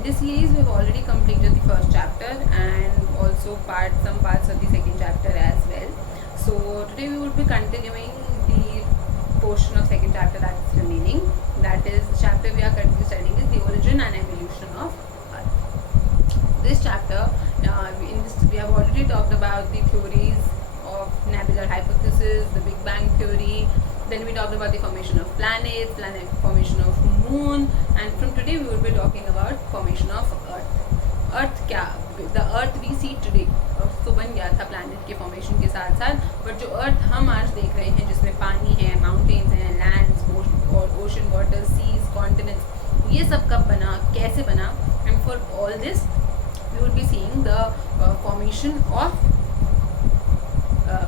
in this series we've already completed the first chapter and also some parts of the second chapter as well. So today we would be continuing the portion of second chapter that is remaining. That is, the chapter we are currently studying is the origin and evolution of Earth. This chapter, we have already talked about the theories of nebular hypothesis, the Big Bang theory. Then we talked about the formation of planets, formation of moon, and from today we will be talking about formation of Earth. Earth क्या? The Earth we see today. Earth तो बन गया था planet के formation के साथ साथ, but जो Earth हम आज देख रहे हैं जिसमें पानी है, mountains हैं, lands, ocean, water, seas, continents, ये सब कब बना, कैसे बना, and for all this we will be seeing the formation of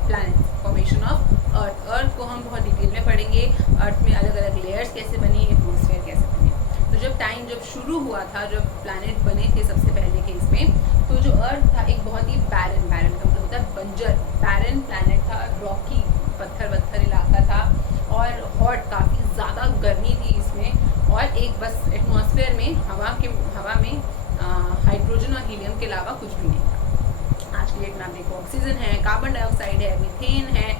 planets, formation of अर्थ को हम बहुत डिटेल में पढ़ेंगे. अर्थ में अलग अलग लेयर्स कैसे बनी, एटमॉस्फेयर कैसे बने. तो जब शुरू हुआ था, जब प्लैनेट बने थे सबसे पहले केस में, तो जो अर्थ था एक बहुत ही बैरन का मतलब होता है बंजर, बैरन प्लैनेट था. रॉकी पत्थर इलाका था और हॉट, काफ़ी ज़्यादा गर्मी थी इसमें. और एक बस एटमॉस्फेयर में हवा में हाइड्रोजन और हीलियम के अलावा कुछ भी नहीं था. आज की डेट में आप देखो ऑक्सीजन है, कार्बन डाइऑक्साइड है, मीथेन है,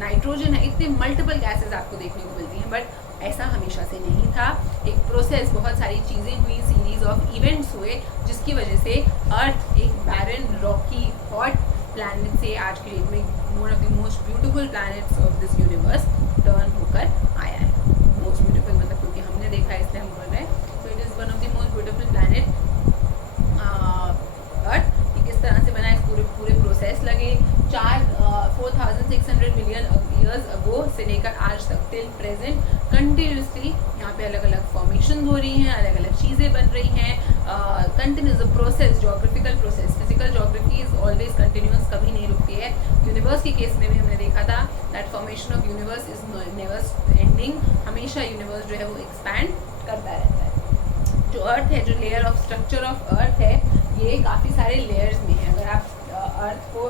नाइट्रोजन है, इतने मल्टीपल गैसेस आपको देखने को मिलती हैं. बट ऐसा हमेशा से नहीं था. एक प्रोसेस, बहुत सारी चीज़ें हुई, सीरीज ऑफ इवेंट्स हुए, जिसकी वजह से अर्थ एक बैरन, रॉकी, हॉट प्लैनेट से आज की डेट में one of the most beautiful planets of this universe turn होकर आया है. मोस्ट ब्यूटीफुल मतलब क्योंकि हमने देखा है इसलिए हम बोल रहे हैं. So it is one of the most beautiful planet earth. किस तरह से बना, इस पूरे प्रोसेस लगे 4600 मिलियन ईयर्स अगो से लेकर आज तक टिल प्रेजेंट कंटिन्यूसली यहाँ पे अलग अलग फॉर्मेशन हो रही हैं, अलग अलग चीज़ें बन रही हैं. Continuous process, geographical process, physical geography is always continuous, कभी नहीं रुकती है. यूनिवर्स के केस में भी हमने देखा था that formation of universe is never ending. हमेशा यूनिवर्स जो है वो एक्सपैंड करता रहता है. जो अर्थ है, जो layer of structure of earth है, ये काफ़ी सारे लेयर्स में है. अगर आप अर्थ को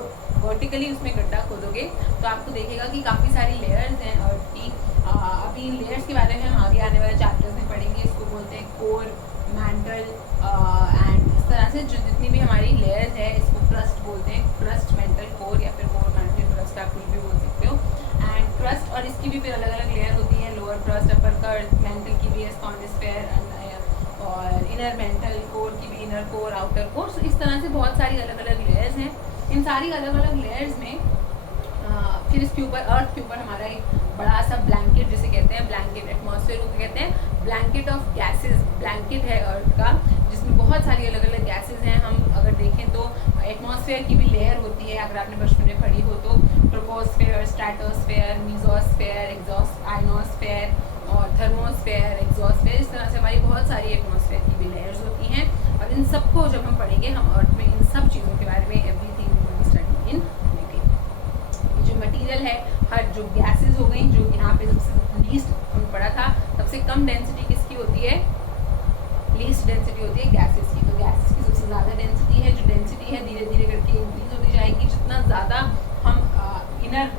वर्टिकली उसमें गड्ढा खोदोगे तो आपको देखेगा कि काफ़ी सारी लेयर्स हैं अर्थ की. अभी इन लेयर्स के बारे में हम आगे आने वाले चैप्टर्स में पढ़ेंगे. इसको बोलते हैं कोर, मैंटल एंड इस तरह से जो जितनी भी हमारी लेयर्स है इसको क्रस्ट बोलते हैं. क्रस्ट, मेंटल, कोर या फिर कोर, मैंटल, क्रस्ट आप कुछ भी बोल सकते हो. एंड क्रस्ट और इसकी भी फिर अलग अलग लेयर होती है. लोअर क्रस्ट, अपर क्रस्ट, मेंटल की भी है स्पॉन्जिस्फेयर, और इनर मेंटल, कोर की भी इनर कोर, आउटर कोर. तो इस तरह से बहुत सारी अलग अलग लेयर्स हैं. इन सारी अलग अलग लेयर्स में फिर इसके ऊपर, अर्थ के ऊपर हमारा एक बड़ा सा ब्लैंकेट जिसे कहते हैं, ब्लैंकेट एटमॉस्फेयर को कहते हैं, ब्लैंकेट ऑफ गैसेस, ब्लैंकेट है अर्थ का, जिसमें बहुत सारी अलग अलग गैसेस हैं. हम अगर देखें तो एटमॉस्फेयर की भी लेयर होती है, अगर आपने बचपन में पढ़ी हो तो. ट्रोपोस्फेयर, स्ट्रेटोस्फेयर, मीजोस्फेयर, आयनोस्फेयर और थर्मोस्फेयर, एग्जॉस्फेयर. इस तरह से हमारी बहुत सारी एटमॉस्फेयर की भी लेयर्स होती हैं. और इन सबको जब हम पढ़ेंगे, हम अर्थ में इन सब चीज़ों के बारे में एवरीथिंग स्टडी इन डिटेल. जो मटेरियल है, हर जो गैसेस हो गई, जो यहाँ पे सबसे लीस्ट हम पढ़ा था, सबसे कम डेंसिटी किसकी होती है, लीस्ट डेंसिटी होती है गैसेस की. तो गैसेस की सबसे ज़्यादा डेंसिटी है. जो डेंसिटी है धीरे धीरे करके इंक्रीज होती जाएगी. जितना ज़्यादा हम इनर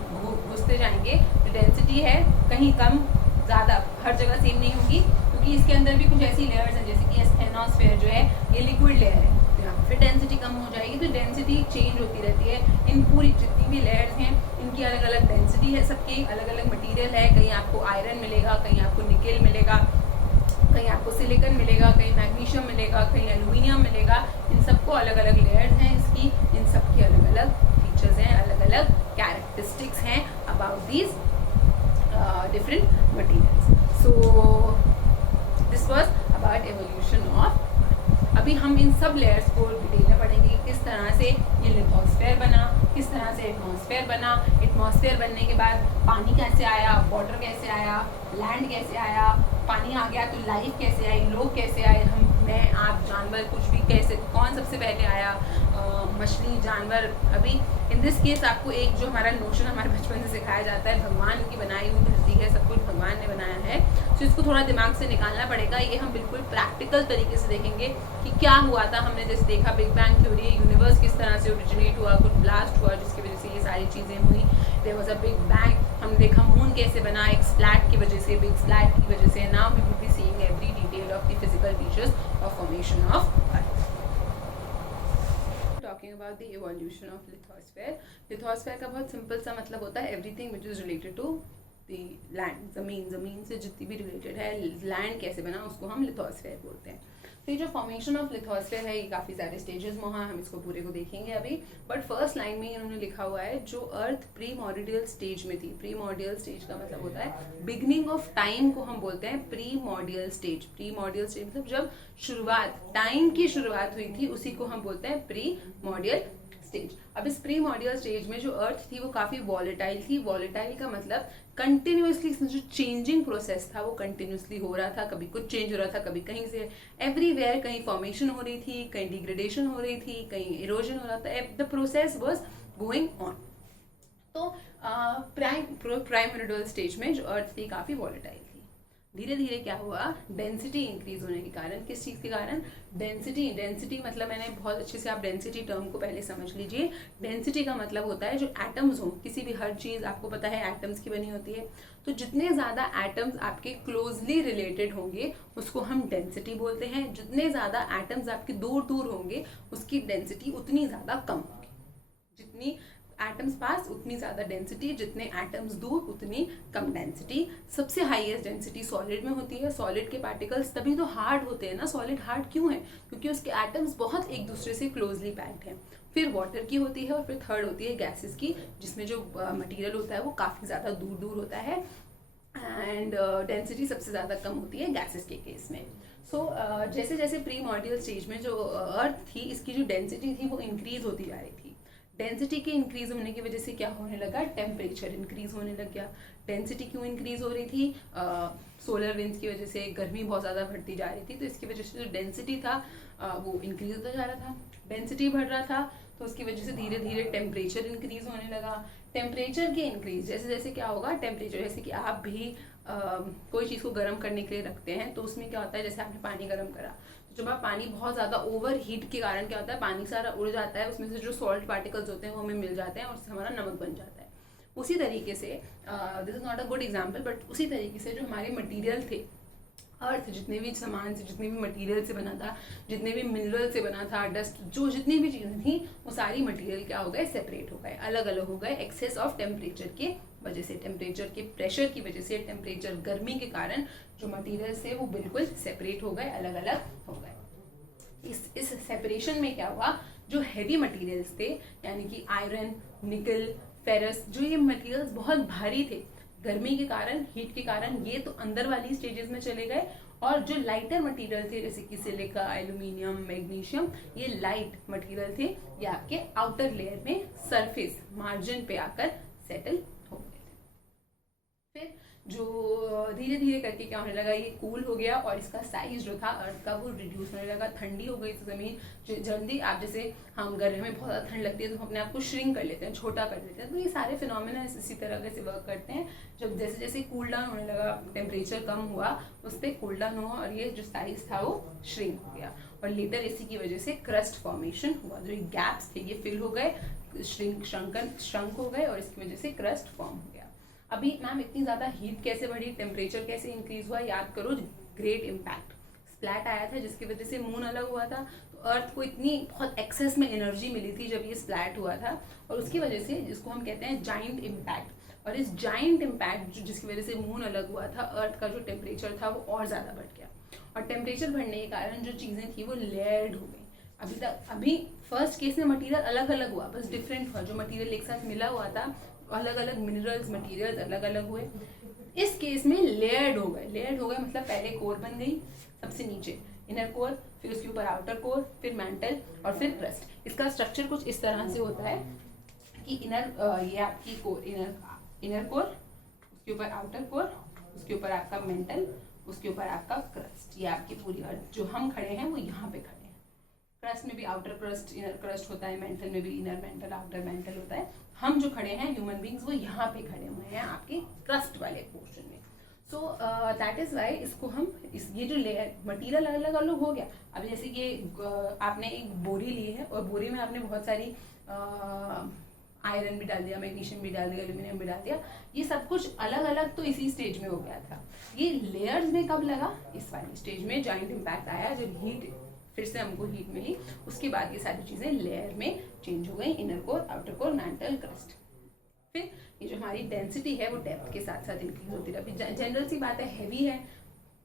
घुसते जाएंगे, जो डेंसिटी है कहीं कम ज़्यादा हर जगह सेम नहीं होगी, क्योंकि इसके अंदर भी कुछ ऐसी लेयर्स हैं जैसे कि एस्थेनोस्फेयर जो है ये लिक्विड लेयर है, तो यहाँ फिर डेंसिटी कम हो जाएगी. तो डेंसिटी चेंज होती रहती है. इन पूरी जितनी भी लेयर्स हैं इनकी अलग अलग डेंसिटी है, सबकी अलग अलग मटेरियल है. कहीं आपको आयरन मिलेगा, कहीं आपको निकेल मिलेगा, कहीं आपको सिलिकॉन मिलेगा, कहीं मैग्नीशियम मिलेगा, कहीं एल्यूमिनियम मिलेगा. इन सबको अलग अलग लेयर्स हैं इसकी. इन सब की अलग अलग फीचर्स हैं, अलग अलग कैरेक्टरिस्टिक्स हैं about these different materials. So this was about evolution of. अभी हम इन सब लेयर्स को डिटेल में पढ़ेंगे कि किस तरह से ये लिथोस्फेयर बना, किस तरह से एटमॉस्फेयर बना. एटमॉस्फेयर बनने के बाद पानी कैसे आया, वाटर कैसे आया, लैंड कैसे आया, पानी आ गया तो लाइफ कैसे आई, लोग कैसे आए, मैं, आप, जानवर, कुछ भी कैसे, कौन सबसे पहले आया, मछली, जानवर. अभी इन दिस केस आपको एक जो हमारा नोशन हमारे बचपन से सिखाया जाता है, भगवान की बनाई हुई धरती है, सब कुछ भगवान ने बनाया है. तो इसको थोड़ा दिमाग से निकालना पड़ेगा. ये हम बिल्कुल प्रैक्टिकल तरीके से देखेंगे कि क्या हुआ था. हमने जैसे देखा बिग बैंग थ्योरी, यूनिवर्स किस तरह से ओरिजिनेट हुआ, कुछ ब्लास्ट हुआ जिसकी वजह से ये सारी चीज़ें हुई. There was a big bang. हमने देखा मून कैसे बना, एक स्प्लैट की वजह से, बिग स्प्लैट की वजह से. Now we will be seeing every detail of the physical features of formation of earth. Talking about the evolution of lithosphere. Lithosphere का बहुत सिंपल सा मतलब होता है everything which is related to the land. ज़मीन से जितनी भी रिलेटेड है, लैंड कैसे बना उसको हम लिथोस्फेयर बोलते हैं. तो ये जो फॉर्मेशन ऑफ लिथोस्फेयर है ये काफ़ी सारे स्टेजेस में हम इसको पूरे को देखेंगे अभी. बट फर्स्ट लाइन में इन्होंने लिखा हुआ है जो अर्थ प्रीमॉर्डियल स्टेज में थी. प्रीमॉर्डियल स्टेज का मतलब होता है बिगनिंग ऑफ टाइम को हम बोलते हैं प्रीमॉर्डियल स्टेज. प्रीमॉर्डियल स्टेज मतलब जब शुरुआत, टाइम की शुरुआत हुई थी उसी को हम बोलते हैं प्रीमॉर्डियल स्टेज. अब इस प्रीमॉर्डियल स्टेज में जो अर्थ थी वो काफ़ी वॉलेटाइल थी. वॉलेटाइल का मतलब कंटिन्यूसली जो चेंजिंग प्रोसेस था वो कंटिन्यूसली हो रहा था. कभी कुछ चेंज हो रहा था, कभी कहीं से एवरीवेयर, कहीं फॉर्मेशन हो रही थी, कहीं डिग्रेडेशन हो रही थी, कहीं इरोजन हो रहा था. The process was going on. तो प्राइमोर्डियल स्टेज में जो अर्थ थी काफ़ी वॉलेटाइल थी. धीरे धीरे क्या हुआ, डेंसिटी इंक्रीज होने के कारण. किस चीज़ के कारण? डेंसिटी मतलब मैंने बहुत अच्छे से, आप डेंसिटी टर्म को पहले समझ लीजिए. डेंसिटी का मतलब होता है जो एटम्स हो, किसी भी हर चीज़ आपको पता है एटम्स की बनी होती है. तो जितने ज़्यादा एटम्स आपके क्लोजली रिलेटेड होंगे उसको हम डेंसिटी बोलते हैं. जितने ज़्यादा एटम्स आपके दूर दूर होंगे उसकी डेंसिटी उतनी ज़्यादा कम होगी. जितनी एटम्स पास उतनी ज़्यादा डेंसिटी, जितने एटम्स दूर उतनी कम डेंसिटी. सबसे हाईएस्ट डेंसिटी सॉलिड में होती है. सॉलिड के पार्टिकल्स तभी तो हार्ड होते हैं ना. सॉलिड हार्ड क्यों है? क्योंकि उसके एटम्स बहुत एक दूसरे से क्लोजली पैक्ड हैं. फिर वाटर की होती है और फिर थर्ड होती है गैसेस की, जिसमें जो मटीरियल होता है वो काफ़ी ज़्यादा दूर दूर होता है. एंड डेंसिटी सबसे ज़्यादा कम होती है गैसेस के केस में. सो जैसे जैसे प्रीमॉर्डियल स्टेज में जो अर्थ थी इसकी जो डेंसिटी थी वो इंक्रीज होती जा रही थी. डेंसिटी के इंक्रीज होने की वजह से क्या होने लगा, टेम्परेचर इंक्रीज होने लग गया. डेंसिटी क्यों इंक्रीज हो रही थी? सोलर विंड्स की वजह से गर्मी बहुत ज़्यादा बढ़ती जा रही थी. तो इसकी वजह से जो डेंसिटी था वो इंक्रीज होता जा रहा था. डेंसिटी बढ़ रहा था तो उसकी वजह से धीरे धीरे टेम्परेचर इंक्रीज होने लगा. टेम्परेचर के इंक्रीज जैसे जैसे क्या होगा, टेम्परेचर जैसे कि आप भी कोई चीज़ को गर्म करने के लिए रखते हैं तो उसमें क्या होता है, जैसे आपने पानी गर्म करा तो जब आप पानी बहुत ज़्यादा ओवर हीट के कारण क्या होता है, पानी सारा उड़ जाता है. उसमें से जो सॉल्ट पार्टिकल्स होते हैं वो हमें मिल जाते हैं और उससे हमारा नमक बन जाता है. उसी तरीके से this is not a good example but उसी तरीके से जो हमारे मटीरियल थे, अर्थ जितने भी सामान से, जितने भी मटेरियल से बना था, जितने भी मिनरल से बना था, डस्ट, जो जितनी भी चीज़ें थी वो सारी मटेरियल क्या हो गए, सेपरेट हो गए, अलग अलग हो गए. एक्सेस ऑफ टेम्परेचर के वजह से, टेम्परेचर के प्रेशर की वजह से, टेम्परेचर गर्मी के कारण जो मटेरियल्स थे वो बिल्कुल सेपरेट हो गए, अलग अलग हो गए. इस सेपरेशन में क्या हुआ, जो हैवी मटेरियल्स थे यानी कि आयरन, निकल, फेरस, जो ये मटेरियल्स बहुत भारी थे, गर्मी के कारण, हीट के कारण ये तो अंदर वाली स्टेजेस में चले गए. और जो लाइटर मटेरियल थे जैसे कि सिलिका, एल्यूमिनियम, मैग्नीशियम, ये लाइट मटेरियल थे, ये आपके आउटर लेयर में सरफेस मार्जिन पे आकर सेटल हो गए थे. फिर जो धीरे धीरे करके क्या होने लगा, ये कूल हो गया और इसका साइज जो था अर्थ का वो रिड्यूस होने लगा. ठंडी हो गई ज़मीन जल्दी. आप जैसे हम गर्मी में बहुत ज़्यादा ठंड लगती है तो हम अपने आप को श्रिंक कर लेते हैं, छोटा कर लेते हैं. तो ये सारे फिनोमेना इसी तरह से वर्क करते हैं. जब जैसे जैसे कूल डाउन होने लगा, टेम्परेचर कम हुआ, उस पर कूल डाउन हुआ और ये जो साइज था वो श्रिंक हो गया. और लेटर इसी की वजह से क्रस्ट फॉर्मेशन हुआ. जो गैप्स थे ये फिल हो गए, श्रंक हो गए और इसकी वजह से क्रस्ट फॉर्म हो गया. अभी मैम इतनी ज़्यादा हीट कैसे बढ़ी, टेम्परेचर कैसे इंक्रीज हुआ, याद करो, ग्रेट इम्पैक्ट स्प्लैट आया था जिसकी वजह से मून अलग हुआ था. तो अर्थ को इतनी बहुत एक्सेस में एनर्जी मिली थी जब ये स्प्लैट हुआ था और उसकी वजह से जिसको हम कहते हैं जाइंट इम्पैक्ट. और इस जाइंट इम्पैक्ट जिसकी वजह से मून अलग हुआ था, अर्थ का जो टेम्परेचर था वो और ज़्यादा बढ़ गया. और टेम्परेचर बढ़ने के कारण जो चीज़ें थी वो लेयर्ड हो गई. अभी फर्स्ट केस में मटीरियल अलग अलग हुआ, बस डिफरेंट हुआ. जो मटीरियल एक साथ मिला हुआ था, अलग अलग मिनरल्स, मटेरियल्स अलग अलग हुए. इस केस में लेयर्ड हो गए. लेयर्ड हो गए मतलब पहले कोर बन गई, सबसे नीचे इनर कोर, फिर उसके ऊपर आउटर कोर, फिर मैंटल और फिर क्रस्ट. इसका स्ट्रक्चर कुछ इस तरह से होता है कि ये आपकी कोर, इनर कोर, उसके ऊपर आउटर कोर, उसके ऊपर आपका मेंटल, उसके ऊपर आपका क्रस्ट. ये आपकी पूरी अर्थ जो हम खड़े हैं वो यहाँ पे खड़े हैं. क्रस्ट में भी आउटर क्रस्ट, इनर क्रस्ट होता है, मेंटल में भी इनर मेंटल, आउटर मेंटल होता है. हम जो खड़े हैं ह्यूमन बींग्स वो यहाँ पे खड़े हुए हैं आपके क्रस्ट वाले पोर्शन में. सो दैट इज वाई इसको हम ये जो लेयर मटीरियल अलग अलग हो गया. अब जैसे कि आपने एक बोरी ली है और बोरी में आपने बहुत सारी आयरन भी डाल दिया, मैग्नीशियम भी डाल दिया, एल्यूमिनियम भी डाल दिया, ये सब कुछ अलग अलग तो इसी स्टेज में हो गया था। ये लेयर्स में कब लगा? इस वाली स्टेज में जाइंट इम्पैक्ट आया, जब हीट फिर से हमको हीट मिली, उसके बाद ये सारी चीज़ें लेयर में चेंज हो गई, inner core, outer core, mantle, crust. फिर ये जो हमारी डेंसिटी है वो डेप्थ के साथ साथ इंक्रीज होती रही। जनरल सी बात है, हैवी है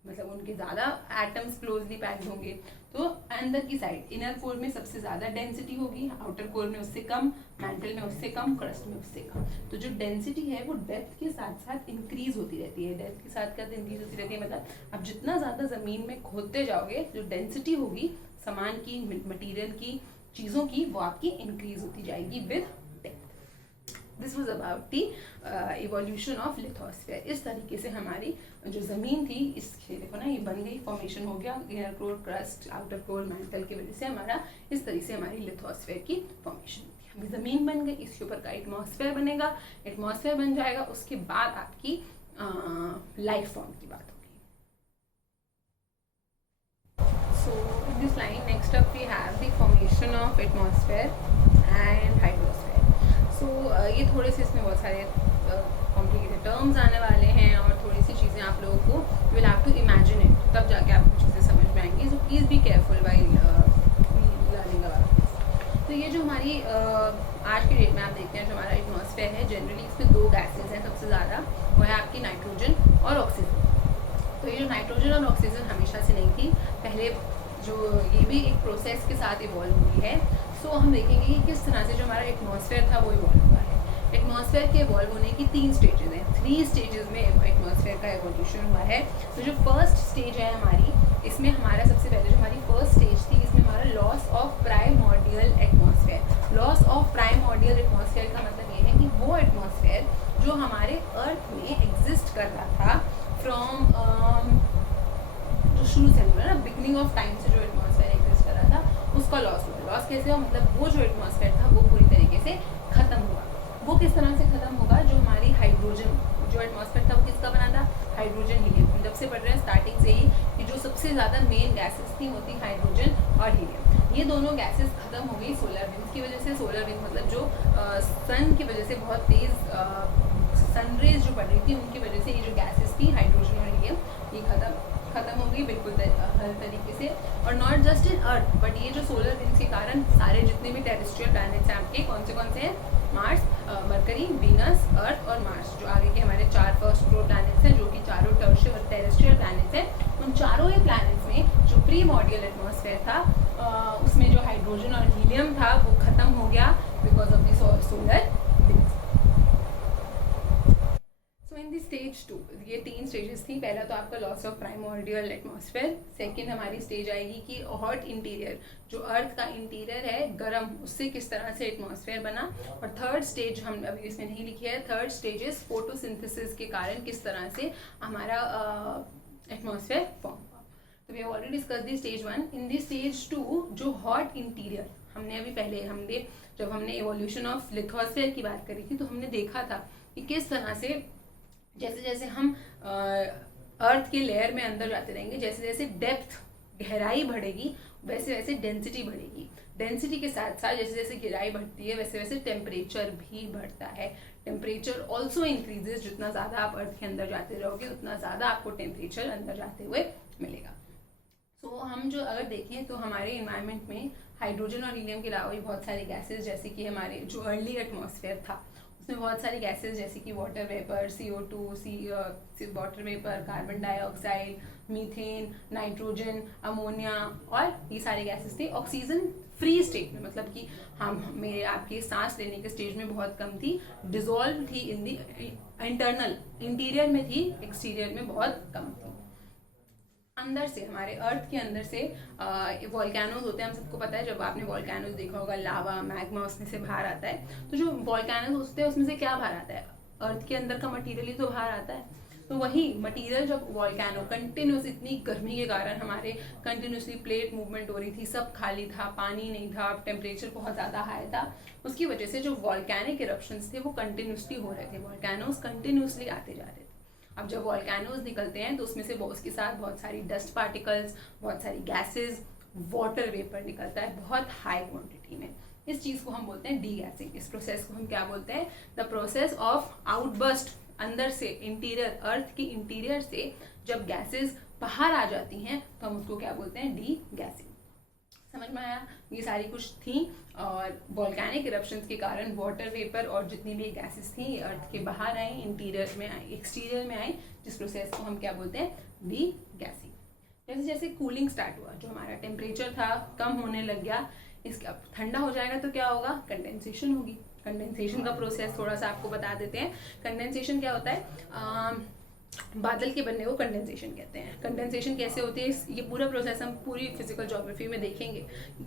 मतलब उनके ज़्यादा एटम्स क्लोजली पैक्ड होंगे, तो अंदर की साइड इनर कोर में सबसे ज़्यादा डेंसिटी होगी, आउटर कोर में उससे कम, मैंटल में उससे कम, क्रस्ट में उससे कम। तो जो डेंसिटी है वो डेप्थ के साथ साथ इंक्रीज होती रहती है, डेप्थ के साथ साथ इंक्रीज होती रहती है। मतलब अब जितना ज़्यादा ज़मीन में खोदते जाओगे, जो डेंसिटी होगी सामान की, मटीरियल की, चीज़ों की, वो आपकी इंक्रीज होती जाएगी with depth. This was about the evolution of lithosphere. इस तरीके से हमारी जो ज़मीन थी, इसके देखो ना ये बन गई, फॉर्मेशन हो गया, inner core, crust, outer core, mantle की वजह से हमारा इस तरीके से हमारी लिथोस्फीयर की फॉर्मेशन होती है। अभी ज़मीन बन गई, इसके ऊपर का एटमॉस्फेयर बनेगा, एटमॉस्फेयर बन जाएगा, उसके बाद आपकी लाइफ फॉर्म की बात होगी। So in this line next up we have the formation of atmosphere and hydrosphere. So ये थोड़े से इसमें बहुत सारे कॉम्प्लिकेटेड टर्म्स आने वाले हैं और थोड़ी सी चीज़ें आप लोगों को will have to imagine it, तब जाके आपको चीज़ें समझ में आएंगी। So please be careful while learning about this. तो ये जो हमारी आज के डेट में आप देखते हैं जो हमारा एटमॉस्फेयर है, जनरली इसमें दो गैसेज हैं सबसे ज़्यादा, वो है आपकी नाइट्रोजन और ऑक्सीजन। तो ये जो नाइट्रोजन और ऑक्सीजन हमेशा से नहीं थी, पहले जो ये भी एक प्रोसेस के साथ इवॉल्व हुई है। सो हम देखेंगे कि किस तरह से जो हमारा एटमॉस्फेयर था वो इवॉल्व हुआ है। एटमॉस्फेयर के इवॉल्व होने की 3 स्टेजेस हैं, 3 स्टेजेस में एटमॉस्फेयर का एवोल्यूशन हुआ है। तो जो फर्स्ट स्टेज है हमारी, इसमें हमारा सबसे पहले जो हमारी फर्स्ट स्टेज थी, इसमें हमारा loss of primordial atmosphere. Loss of primordial atmosphere का मतलब ये है कि वो एटमॉस्फेयर जो हमारे अर्थ में एग्जिस्ट कर रहा था फ्रॉम जो शुरू से ना बिगनिंग ऑफ टाइम से जो एटमॉस्फेयर एग्जिस्ट कर रहा था, उसका लॉस हुआ। लॉस कैसे हुआ? मतलब वो जो एटमॉस्फेयर था वो पूरी तरीके से खत्म हुआ। वो किस तरह से खत्म होगा? जो हमारी हाइड्रोजन जो एटमॉस्फेयर था वो किसका बना था? Hydrogen, helium. जब से पढ़ रहे हैं स्टार्टिंग से ही कि जो सबसे ज़्यादा मेन गैसेस थी वो थी हाइड्रोजन और हीलियम। ये दोनों गैसेस खत्म हो गई सोलर विंड की वजह से। सोलर विंड मतलब जो सन की वजह से बहुत तेज़ सनरेज जो पड़ रही थी, उनकी वजह से ये जो गैसेस थी हाइड्रोजन और हीलियम, ये खत्म हो गई बिल्कुल हर तरीके से। और not just in earth, but ये जो सोलर विंड्स के कारण सारे जितने भी टेरेस्ट्रियल प्लैनेट्स हैं आपके, कौन से हैं? मार्स, मरकरी, वीनस, अर्थ और मार्स, जो आगे के हमारे 4 फर्स्ट प्रो प्लैनेट्स हैं, जो कि चारों टेरेस्ट्रियल प्लैनेट्स हैं। उन चारों ही प्लैनेट्स में जो प्रीमॉर्डियल एटमॉस्फेयर था, उसमें जो हाइड्रोजन और हीलियम था वो खत्म हो गया because of the solar winds. In the stage 2, ये 3 स्टेजेस थी। पहला तो आपका loss of primordial atmosphere. Second हमारी स्टेज आएगी कि हॉट इंटीरियर, जो अर्थ का इंटीरियर है गर्म, उससे किस तरह से एटमॉस्फेयर बना। और थर्ड स्टेज हम अभी इसमें नहीं लिखी है, थर्ड स्टेज इज फोटोसिंथेसिस के कारण किस तरह से हमारा एटमॉस्फेयर फॉर्म हुआ। तो we have already discuss the stage 1। In the stage 2 जो हॉट इंटीरियर, हमने अभी पहले जब हमने इवोल्यूशन ऑफ लिथोस्फेयर की बात करी थी, तो हमने देखा था कि किस तरह से जैसे जैसे हम अर्थ के लेयर में अंदर जाते रहेंगे, जैसे जैसे डेप्थ, गहराई बढ़ेगी, वैसे वैसे डेंसिटी बढ़ेगी। डेंसिटी के साथ साथ जैसे जैसे गहराई बढ़ती है वैसे वैसे टेम्परेचर भी बढ़ता है। Temperature also increases. जितना ज़्यादा आप अर्थ के अंदर जाते रहोगे उतना ज़्यादा आपको टेम्परेचर अंदर जाते हुए मिलेगा। सो हम जो अगर देखें तो हमारे इन्वायरमेंट में हाइड्रोजन और हीलियम के अलावा भी बहुत सारे गैसेज, जैसे कि हमारे जो अर्ली एटमॉस्फेयर था उसमें बहुत सारे गैसेस जैसे कि water vapour, CO2, water vapour, carbon dioxide, methane, nitrogen, ammonia, और ये सारे गैसेस थे। ऑक्सीजन फ्री स्टेट में, मतलब कि हम मेरे आपके सांस लेने के स्टेज में बहुत कम थी, डिजोल्व थी इन दी इंटरनल, इंटीरियर में थी, एक्सटीरियर में बहुत कम थी। अंदर से, हमारे अर्थ के अंदर से वॉल्केनोज होते हैं, हम सबको पता है। जब आपने वॉल्केनोज देखा होगा, लावा, मैग्मा उसमें से बाहर आता है। तो जो वॉल्केनोज होते हैं उसमें से क्या बाहर आता है? अर्थ के अंदर का मटेरियल ही तो बाहर आता है। तो वही मटेरियल जब वॉल्केनो कंटिन्यूस, इतनी गर्मी के कारण हमारे कंटिन्यूसली प्लेट मूवमेंट हो रही थी, सब खाली था, पानी नहीं था, टेम्परेचर बहुत ज़्यादा हाई था, उसकी वजह से जो वॉल्केनिक इरप्शंस थे वो कंटिन्यूसली हो रहे थे। वॉल्केनोज कंटिन्यूसली आते जा रहे थे। अब जब वॉल्केनोज निकलते हैं तो उसमें से उसके साथ बहुत सारी डस्ट पार्टिकल्स, बहुत सारी गैसेस, वाटर वेपर निकलता है बहुत हाई क्वांटिटी में। इस चीज़ को हम बोलते हैं डी गैसिंग। इस प्रोसेस को हम क्या बोलते हैं? The process of outburst. अंदर से इंटीरियर, अर्थ के इंटीरियर से जब गैसेस बाहर आ जाती हैं तो हम उसको क्या बोलते हैं? D guessing. समझ में आया? ये सारी कुछ थी, और वॉल्केनिक इरप्शंस के कारण वाटर वेपर और जितनी भी गैसेस थी अर्थ के बाहर आई, इंटीरियर में आई, एक्सटीरियर में आई, जिस प्रोसेस को हम क्या बोलते हैं? D guessing. जैसे जैसे कूलिंग स्टार्ट हुआ, जो हमारा टेम्परेचर था कम होने लग गया, इसका ठंडा हो जाएगा तो क्या होगा? कंडेंसेशन होगी। कंडेंसेशन का प्रोसेस थोड़ा सा आपको बता देते हैं। कंडेंसेशन क्या होता है? बादल के बनने को कंडेंसेशन कहते हैं। कंडेंसेशन कैसे होती है, ये पूरा प्रोसेस हम पूरी फिजिकल ज्योग्राफी में देखेंगे।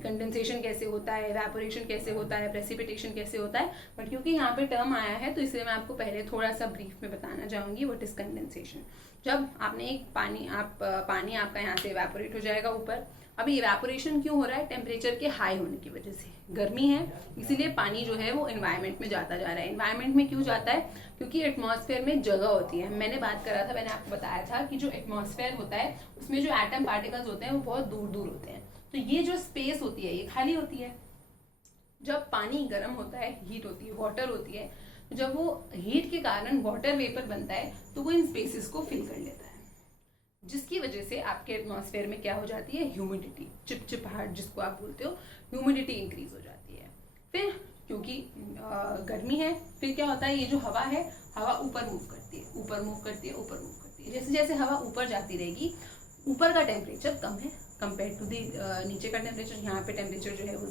कंडेंसेशन कैसे होता है, इवेपोरेशन कैसे होता है, प्रेसिपिटेशन कैसे होता है, बट क्योंकि यहाँ पे टर्म आया है तो इसलिए मैं आपको पहले थोड़ा सा ब्रीफ में बताना चाहूँगी व्हाट इज कंडेंसेशन। जब आपने एक पानी आपका यहाँ से इवेपोरेट हो जाएगा ऊपर। अभी इवेपोरेशन क्यों हो रहा है? टेम्परेचर के हाई होने की वजह से। गर्मी है इसीलिए पानी जो है वो एनवायरनमेंट में जाता जा रहा है। एनवायरनमेंट में क्यों जाता है? क्योंकि एटमॉस्फेयर में जगह होती है। मैंने बात करा था, मैंने आपको बताया था कि जो एटमॉस्फेयर होता है उसमें जो एटम पार्टिकल्स होते हैं वो बहुत दूर दूर होते हैं, तो ये जो स्पेस होती है ये खाली होती है। जब पानी गर्म होता है, हीट होती है, वाटर होती है, तो जब वो हीट के कारण वाटर वेपर बनता है तो वो इन स्पेसिस को फिल कर लेता है, जिसकी वजह से आपके एटमॉस्फेयर में क्या हो जाती है? ह्यूमिडिटी, चिपचिपाहट जिसको आप बोलते हो, ह्यूमिडिटी इंक्रीज हो जाती है। फिर क्योंकि गर्मी है, फिर क्या होता है? ये जो हवा है, हवा ऊपर मूव करती है, ऊपर मूव करती है, ऊपर मूव करती है। जैसे जैसे हवा ऊपर जाती रहेगी, ऊपर का टेम्परेचर कम है कंपेयर टू दी नीचे का टेम्परेचर। यहाँ पे टेम्परेचर जो है वो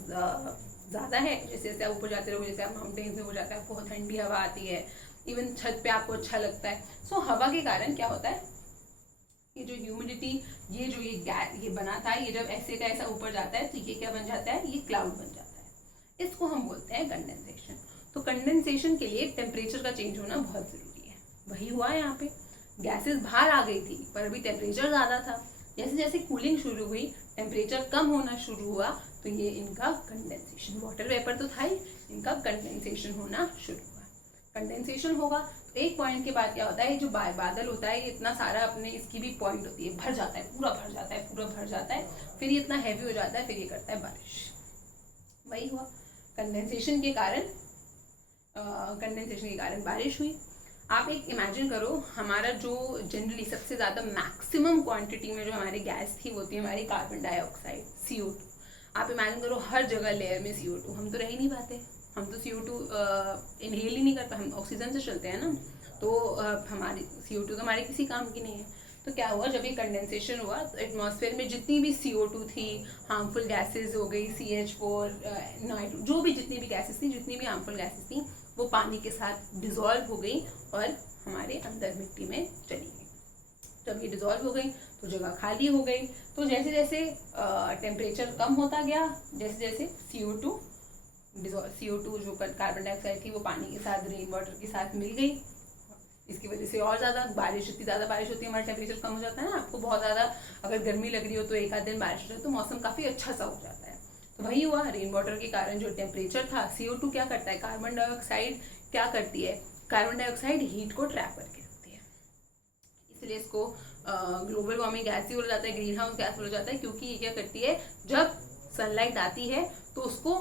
ज़्यादा है। जैसे जैसे आप ऊपर जाते रहोगे, जैसे आप माउंटेन्स में हो जाता है, आपको ठंडी हवा आती है, इवन छत पे आपको अच्छा लगता है। सो हवा के कारण क्या होता है? ये जो ह्यूमिडिटी, ये जो ये गैस ये बना था, ये जब ऐसे का ऐसा ऊपर जाता है तो ये क्या बन जाता है? ये क्लाउड बन जाता है। इसको हम बोलते हैं कंडेंसेशन। तो कंडेंसेशन के लिए टेम्परेचर का चेंज होना बहुत जरूरी है। वही हुआ है यहाँ पे, गैसेस बाहर आ गई थी पर अभी टेम्परेचर ज़्यादा था। जैसे जैसे कूलिंग शुरू हुई, टेम्परेचर कम होना शुरू हुआ, तो ये इनका कंडेंसेशन, वाटर वेपर तो था ही, इनका कंडेंसेशन होना शुरू हुआ। कंडेंसेशन होगा तो एक पॉइंट के बाद क्या होता है? जो बादल होता है ये इतना सारा, अपने इसकी भी पॉइंट होती है, भर जाता है, पूरा भर जाता है, पूरा भर जाता है, फिर ये इतना हैवी हो जाता है, फिर ये करता है बारिश। वही हुआ कंडेंसेशन के कारण। कंडेंसेशन के कारण बारिश हुई। आप एक इमेजिन करो, हमारा जो जनरली सबसे ज़्यादा मैक्सिमम क्वांटिटी में जो हमारी गैस थी वो थी हमारी कार्बन डाइऑक्साइड, CO2। आप इमेजिन करो हर जगह लेयर में CO2। हम तो रह ही नहीं पाते, हम तो CO2 इनहेल ही नहीं कर पाते, हम ऑक्सीजन से चलते हैं ना, तो हमारी CO2 तो हमारे किसी काम की नहीं है। तो क्या हुआ? जब ये कंडेंसेशन हुआ तो एटमॉस्फेयर में जितनी भी CO2 थी, हार्मफुल गैसेज हो गई, CH4, नाइट्रो, जो भी जितनी भी गैसेस थी, जितनी भी हार्मफुल गैसेस थी, वो पानी के साथ डिजॉल्व हो गई और हमारे अंदर मिट्टी में चली गई। जब ये डिजॉल्व हो गई तो जगह खाली हो गई। तो जैसे जैसे टेम्परेचर कम होता गया, जैसे जैसे CO2 जो कार्बन डाइऑक्साइड थी वो पानी के साथ, रेन वाटर के साथ मिल गई। इसकी वजह से और ज़्यादा बारिश, जितनी ज़्यादा बारिश होती है हमारा टेम्परेचर कम हो जाता है ना। आपको बहुत ज़्यादा अगर गर्मी लग रही हो तो एक आध दिन बारिश हो जाए तो मौसम काफ़ी अच्छा सा हो जाता है। तो वही हुआ, रेन वाटर के कारण जो टेम्परेचर था, CO2 क्या करता है? कार्बन डाइऑक्साइड क्या करती है? कार्बन डाइऑक्साइड हीट को ट्रैप करके रखती है, इसलिए इसको ग्लोबल वार्मिंग गैस ही बोला जाता है, ग्रीन हाउस गैस बोला जाता है। क्योंकि ये क्या करती है? जब सनलाइट आती है तो उसको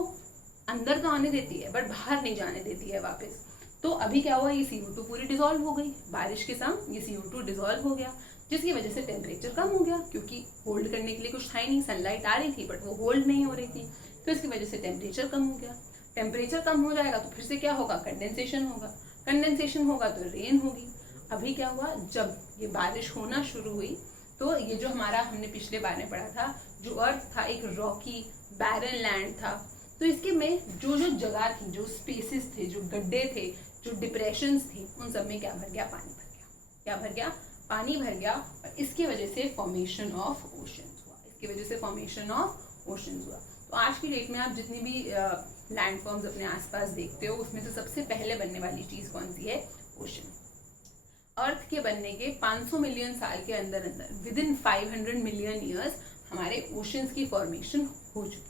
अंदर तो आने देती है बट बाहर नहीं जाने देती है वापस। तो अभी क्या हुआ? ये CO2 पूरी डिजॉल्व हो गई, बारिश के साथ ये CO2 डिजॉल्व हो गया, जिसकी वजह से टेम्परेचर कम हो गया, क्योंकि होल्ड करने के लिए कुछ था ही नहीं। सनलाइट आ रही थी बट वो होल्ड नहीं हो रही थी, तो इसकी वजह से टेम्परेचर कम हो गया। टेम्परेचर कम हो जाएगा तो फिर से क्या होगा? कंडेंसेशन होगा। कंडेंसेशन होगा तो रेन होगी। अभी क्या हुआ? जब ये बारिश होना शुरू हुई तो ये जो हमारा, हमने पिछले बार में पढ़ा था, जो अर्थ था एक रॉकी बैरन लैंड था, तो इसके में जो जो जगह थी, जो स्पेसिस थे, जो गड्ढे थे, जो डिप्रेशंस थी, उन सब में क्या भर गया? पानी भर गया। क्या भर गया? पानी भर गया। और इसके वजह से फॉर्मेशन ऑफ ओशंस हुआ। इसकी वजह से फॉर्मेशन ऑफ ओशंस हुआ। तो आज की डेट में आप जितनी भी लैंडफॉर्म्स अपने आसपास देखते हो, उसमें से सबसे पहले बनने वाली चीज़ कौन सी है? ओशन। अर्थ के बनने के 500 मिलियन साल के अंदर अंदर, विद इन 500 मिलियन ईयर्स, हमारे ओशंस की फॉर्मेशन हो चुकी थी।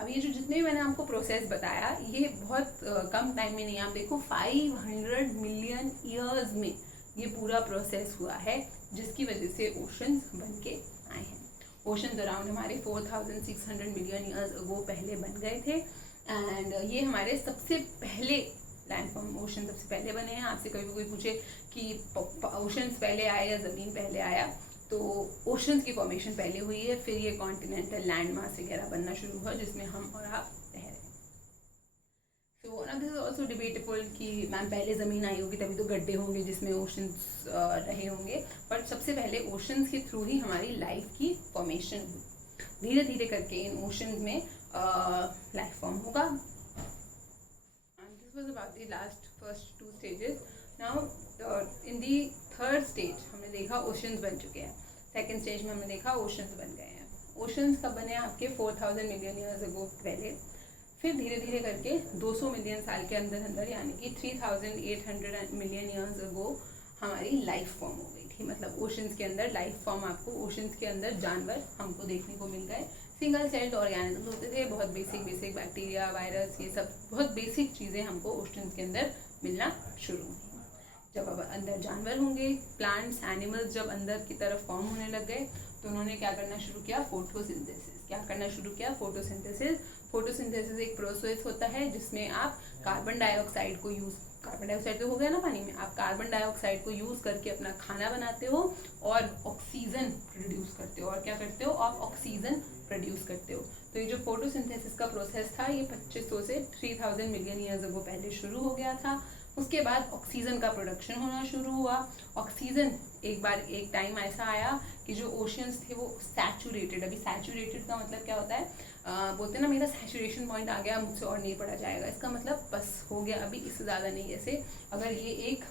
अब ये जो जितने भी मैंने आपको प्रोसेस बताया, ये बहुत कम टाइम में नहीं, आप देखो 500 मिलियन ईयर्स में ये पूरा प्रोसेस हुआ है, जिसकी वजह से ओशंस बन के आए हैं। ओशंस अराउंड हमारे 4600 मिलियन ईयर्स अगो पहले बन गए थे। एंड ये हमारे सबसे पहले लैंडफॉर्म ओशन सबसे पहले बने हैं। आपसे कभी कोई पूछे कि ओशंस पहले आए या ज़मीन पहले आया, तो ओशंस की फॉर्मेशन पहले हुई है, फिर ये कॉन्टिनेंटल लैंड मास वगैरह बनना शुरू हुआ जिसमें हम और आप रह रहे हैं। तो ना दिस इज ऑल्सो डिबेटेबल कि मैम पहले ज़मीन आई होगी तभी तो गड्ढे होंगे जिसमें ओशंस रहे होंगे, बट सबसे पहले ओशंस के थ्रू ही हमारी लाइफ की फॉर्मेशन हुई। धीरे धीरे करके इन ओशंस में लाइफ फॉर्म होगा। This was about the last first 2 stages. Now in the third stage हमने देखा ओशंस बन चुके हैं। सेकेंड स्टेज में हमने देखा ओशंस बन गए हैं। ओशंस कब बने आपके 4000 मिलियन ईयर्स अगो पहले, फिर धीरे धीरे करके 200 मिलियन साल के अंदर अंदर यानी कि 3800 मिलियन ईयर्स अगो हमारी लाइफ फॉर्म हो गई थी। मतलब ओशंस के अंदर लाइफ फॉर्म, आपको ओशंस के अंदर जानवर हमको देखने को मिल गए। सिंगल सेल्ड ऑर्गेनिजम्स होते थे, बहुत बेसिक बैक्टीरिया, वायरस, ये सब बहुत बेसिक चीज़ें हमको ओशंस के अंदर मिलना शुरू हुई। जब अब अंदर जानवर होंगे, प्लांट्स, एनिमल्स जब अंदर की तरफ फॉर्म होने लग गए तो उन्होंने क्या करना शुरू किया? फोटोसिंथेसिस। क्या करना शुरू किया? फोटोसिंथेसिस। फोटोसिंथेसिस एक प्रोसेस होता है जिसमें आप कार्बन डाइऑक्साइड को कार्बन डाइऑक्साइड तो हो गया ना पानी में, आप कार्बन डाइऑक्साइड को यूज करके अपना खाना बनाते हो और ऑक्सीजन प्रोड्यूस करते हो। और क्या करते हो? आप ऑक्सीजन प्रोड्यूस करते हो। तो ये जो फोटोसिंथेसिस का प्रोसेस था ये 2500 से 3000 मिलियन ईयर्स अगो पहले शुरू हो गया था। उसके बाद ऑक्सीजन का प्रोडक्शन होना शुरू हुआ। ऑक्सीजन एक टाइम ऐसा आया कि जो ओशियंस थे वो सैचुरेटेड, अभी सैचुरेटेड का मतलब क्या होता है? बोलते हैं ना मेरा सैचुरेशन पॉइंट आ गया, मुझसे और नहीं पढ़ा जाएगा। इसका मतलब बस हो गया, अभी इससे ज़्यादा नहीं। जैसे अगर ये एक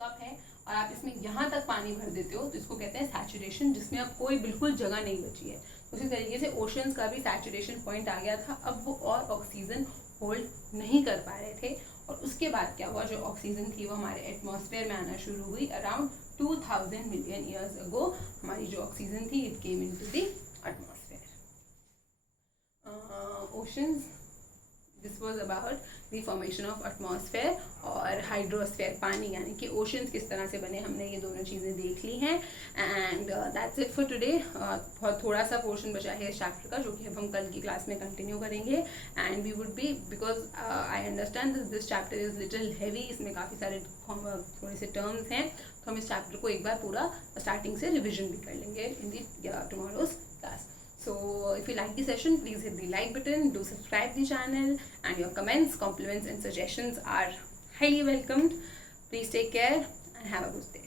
कप है और आप इसमें यहाँ तक पानी भर देते हो तो इसको कहते हैं सैचुरेशन, जिसमें अब कोई बिल्कुल जगह नहीं बची है। उसी तरीके से ओशंस का भी सैचुरेशन पॉइंट आ गया था। अब वो और ऑक्सीजन होल्ड नहीं कर पा रहे थे और उसके बाद क्या हुआ? जो ऑक्सीजन थी वो हमारे एटमॉस्फेयर में आना शुरू हुई। अराउंड 2000 मिलियन ईयर्स अगो हमारी जो ऑक्सीजन थी it came into the atmosphere. Oceans, this was about the formation of atmosphere और हाइड्रोस्फेयर, पानी, यानी कि ओशंस किस तरह से बने। हमने ये दोनों चीज़ें देख ली हैं। And that's it for today. बहुत थोड़ा सा पोर्शन बचा है इस चैप्टर का जो कि अब हम कल की क्लास में कंटिन्यू करेंगे। And we would be, because I understand this chapter is little heavy, इसमें काफ़ी सारे थोड़े से टर्म्स हैं, तो हम इस चैप्टर को एक बार पूरा स्टार्टिंग से रिविजन भी कर लेंगे in the tomorrow's class. So if you like the session, please hit the like button, do subscribe the channel, and your comments, compliments and suggestions are highly welcomed. Please take care and have a good day.